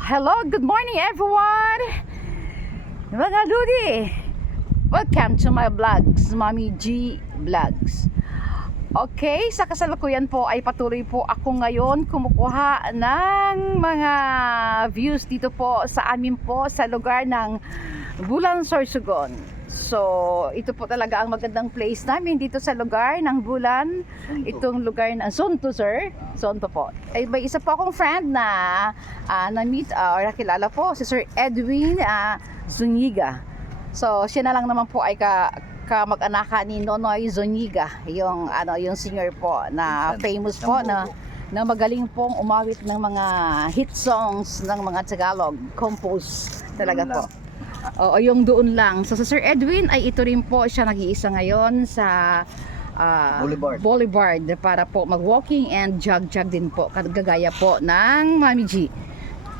Hello, good morning everyone! Mga Ludi! Welcome to my vlogs, Mommy G Vlogs. Okay, sa kasalukuyan po ay patuloy po ako ngayon kumukuha ng mga views dito po sa amin po sa lugar ng Bulan, Sorsogon. So, ito po talaga ang magandang place namin dito sa lugar ng Bulan. Itong lugar na Sonto, sir. Sonto po. Ay, may isa po akong friend na na-meet or nakilala po, si Sir Edwin Zuniga. So, siya na lang naman po ay kamag-anaka ni Nonoy Zuniga, yung singer po na famous po na magaling pong umawit ng mga hit songs ng mga Tagalog, compose talaga po. O yung doon lang. So sa Sir Edwin ay ito rin po siya nag-iisa ngayon sa Boulevard para po mag-walking and jog din po kagaya po ng Mami G.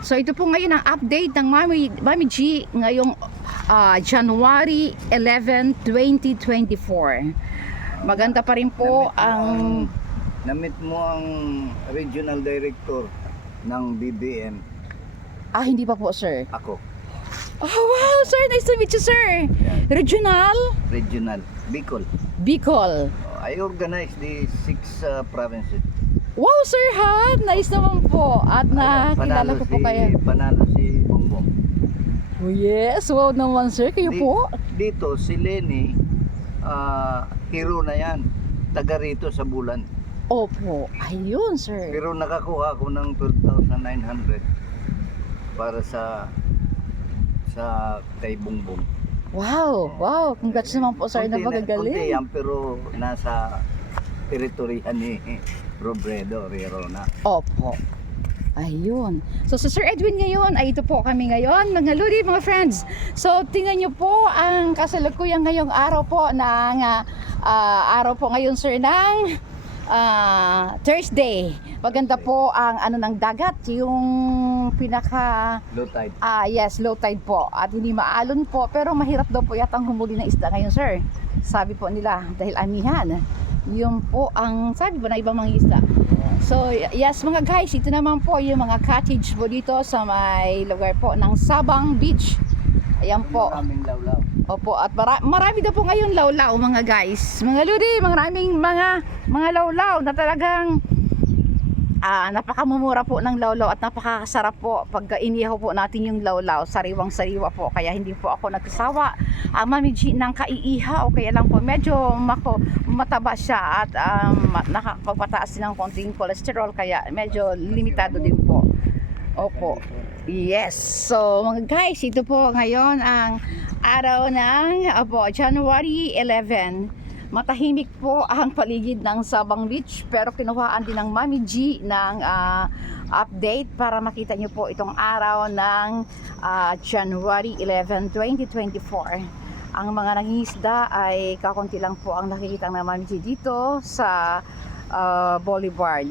So ito po ngayon ang update ng Mami G ngayong January 11, 2024. Maganda pa rin po ang na-meet mo ang regional director ng BBM. Hindi pa po, sir. Ako. Oh wow, sir, nice to meet you, sir. Regional Bicol. I organize the 6 provinces. Wow, sir, ha? Nice naman po. At nakilala ko po kayo. Panalo si Bongbong. Oh, yes, wow naman, sir. Kayo po? Dito, si Lenny, hero na yan. Taga rito sa Bulan. Opo, ayun, sir. Pero nakakuha ako ng 12,900 para sa kay Bongbong. Wow. Congrats naman po, sir, na magagaling. Kunti yan, pero nasa teritorya ni Robredo, Rirona. Opo. Ayun. So, sa Sir Edwin ngayon, ay ito po kami ngayon, mga Ludi, mga friends. So, tingnan nyo po ang kasalukuyan ngayong araw po ngayon, sir, ng Thursday. Maganda po ang ng dagat, yung pinaka Low tide. Yes, low tide po. At hindi maalon po, pero mahirap daw po yata ang humuli ng isda ngayon, sir. Sabi po nila dahil amihan. Yun po ang sabi po na ibang mga isda. So, yes mga guys, ito naman po yung mga cottage po dito sa may lugar po ng Sabang Beach. Ayan po. Maraming lawlaw. Opo, at marami daw po ngayon lawlaw mga guys. Mga Ludi, maraming mga lawlaw na talagang napakamumura po ng lawlaw at napakasarap po pag inihaw po natin yung lawlaw. Sariwang-sariwa po, kaya hindi po ako nagsasawa Mami G ng kaiihaw. Kaya lang po medyo mataba siya at nakakapagpataas din ng konting cholesterol, kaya medyo limitado din po. Opo. Yes. So mga guys, ito po ngayon ang araw ng January 11. Matahimik po ang paligid ng Sabang Beach, pero kinuhaan din ng Mami G ng update para makita nyo po itong araw ng January 11, 2024. Ang mga nangingisda ay kakunti lang po ang nakikita ng Mami G dito sa Boulevard.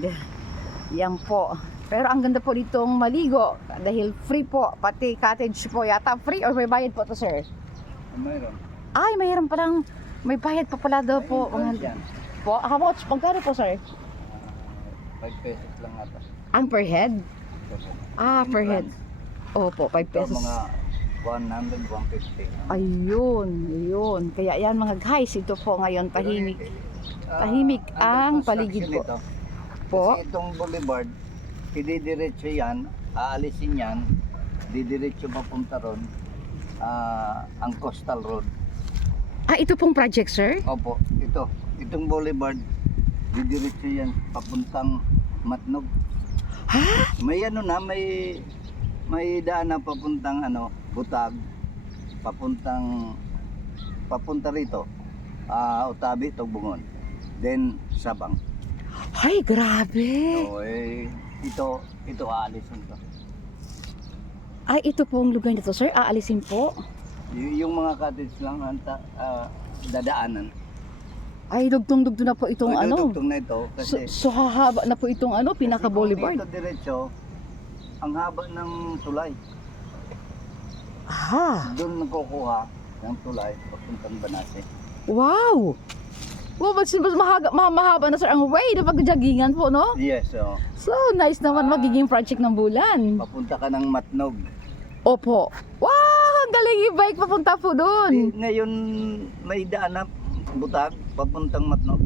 Yan po. Pero ang ganda po ditong maligo dahil free po, pati cottage po yata free or may bayad po to, sir? Mayroon. Ay, mayroon palang may bayad pa pala daw po. Po, how much? Magkano po, sir? 5 pesos lang ata. Ang per head? Per head. Opo, 5 Ito pesos. mga 100, 150. Ayun. Kaya yan mga guys, ito po ngayon tahimik. Tahimik ang paligid po. Po? Kasi itong boulevard, ididiretso yan, aalisin yan, didiretso papunta ron, ang coastal road. Ito pong project, sir? Opo, itong boulevard, didiretso yan papuntang Matnog. Ha? May may daan na papuntang Butag, papunta rito, Utabi, Tugbungon, then Sabang. Ay, grabe. So, ito aalisin ko. Ito pong lugar nito, sir? Aalisin po? Yung mga cottage lang dadaanan. Ay, dugtong-dugtong na po itong Dugtong na ito kasi So hahaba na po itong pinaka-boulevard. Dito diretso, ang haba ng tulay. Doon nagkukuha ng tulay papuntang Banase. Wow! Oh, mas mahaba na sir ang way na pag-joggingan po, no? Yes, oh. So, nice naman magiging project ng bulan. Papunta ka ng Matnog. Opo. Wow, ang galing yung bike papunta po doon. Ngayon may daan na butag papuntang Matnog.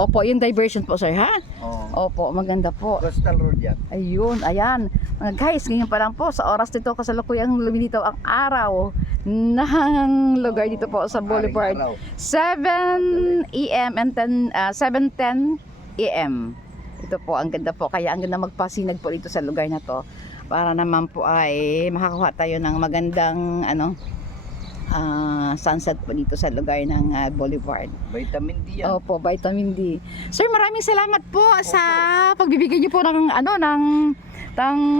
Opo, yung diversion po sir, ha? Oh. Opo, maganda po. Coastal road yan. Ayun, ayan. Mga guys, ganyan pa lang po, sa oras dito kasalukuyang lumilitaw ang araw ng lugar dito po sa Boulevard. Araw. 7 a.m. and 7:10 a.m. Ito po, ang ganda po. Kaya ang ganda magpasinag po dito sa lugar na to. Para naman po ay makakuha tayo ng magandang sunset po dito sa lugar ng Boulevard. Vitamin D yan. Opo, vitamin D. Sir, maraming salamat po sa pagbibigay niyo po ng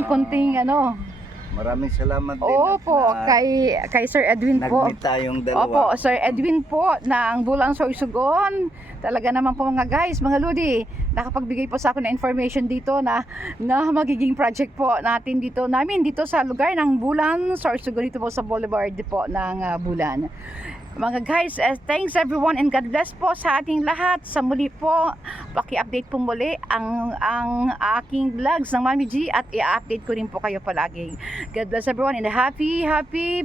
konting Maraming salamat din. Opo, kay Sir Edwin po. Nag-meet tayong Opo, dalawa. Sir Edwin po ng Bulang Sorsogon. Talaga naman po mga guys, mga ludi, nakapagbigay po sa akin ng information dito na magiging project po natin namin dito sa lugar ng Bulang Sorsogon dito po sa Boulevard po ng Bulan. Mga guys, thanks everyone and God bless po sa ating lahat. Sa muli po, paki-update po muli ang aking vlogs ng Mami G at i-update ko rin po kayo palagi. God bless everyone and happy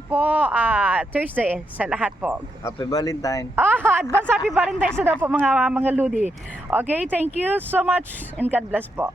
po Thursday sa lahat po. Happy Valentine. Advance happy Valentine's na po mga ludi. Okay, thank you so much and God bless po.